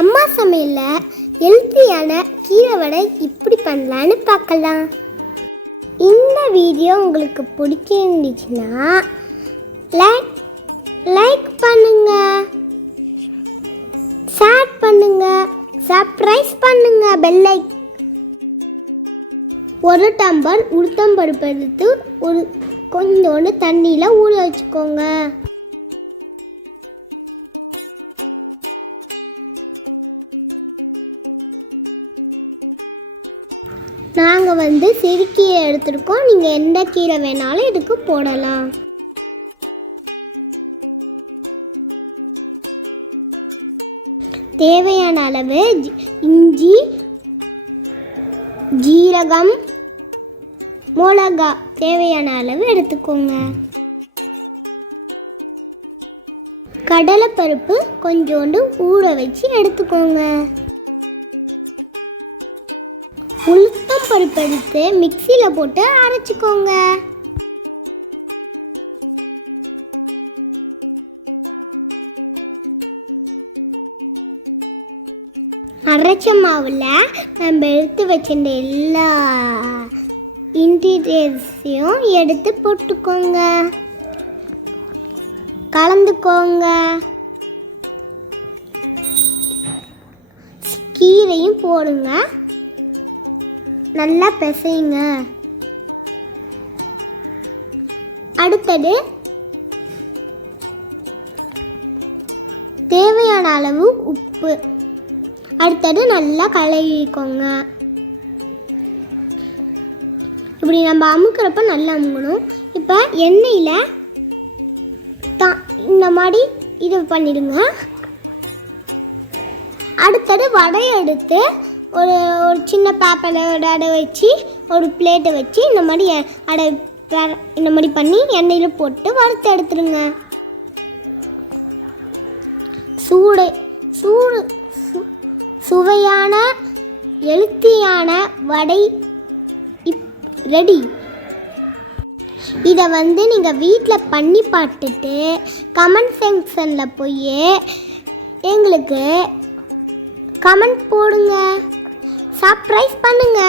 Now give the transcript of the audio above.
அம்மா சமையலில் ஹெல்த்தியான கீரை வடை இப்படி பண்ணலான்னு பார்க்கலாம். இந்த வீடியோ உங்களுக்கு பிடிச்சிருந்துச்சுன்னா லைக் பண்ணுங்க, ஷேர் பண்ணுங்க, சப்ஸ்கிரைப் பண்ணுங்க, பெல் ஐக்கான். ஒரு டம்ளர் உளுத்தம்பருப்பு எடுத்து கொஞ்சோண்டு தண்ணியில் ஊற வச்சுக்கோங்க. நாங்கள் சிறுக்கீரை எடுத்துருக்கோம். நீங்கள் எந்த கீரை வேணாலும் இதுக்கு போடலாம். தேவையான அளவு இஞ்சி, ஜீரகம், மிளகா தேவையான அளவு எடுத்துக்கோங்க. கடலைப்பருப்பு கொஞ்சோண்டு ஊற வச்சு எடுத்துக்கோங்க. உளுத்தம் பருப்பு எடுத்து மிக்சியில் போட்டு அரைச்சிக்கோங்க. அரைச்ச மாவில் நம்ம எடுத்து வச்சிருந்த எல்லா இன்க்ரீடியன்ஸையும் எடுத்து போட்டுக்கோங்க, கலந்துக்கோங்க. கீரையும் போடுங்க, நல்லா பிசையுங்க. அடுத்தது தேவையான அளவு உப்பு, அடுத்தது நல்லா கலக்கிக்கோங்க. இப்படி நம்ம அமுக்கிறப்ப நல்லா அமுக்கணும். இப்போ எண்ணெயில் இந்த மாதிரி இது பண்ணிடுங்க. அடுத்தது வடையை எடுத்து ஒரு சின்ன பேப்பரில் அடை வச்சு ஒரு பிளேட்டை வச்சு இந்த மாதிரி பண்ணி எண்ணெயில் போட்டு வறுத்து எடுத்துருங்க. சுவையான ஹெல்த்தியான வடை ரெடி. இதை நீங்கள் வீட்டில் பண்ணி பார்த்துட்டு கமெண்ட் செக்ஷனில் போய் எங்களுக்கு கமெண்ட் போடுங்க, சப்ஸ்கிரைப் பண்ணுங்க.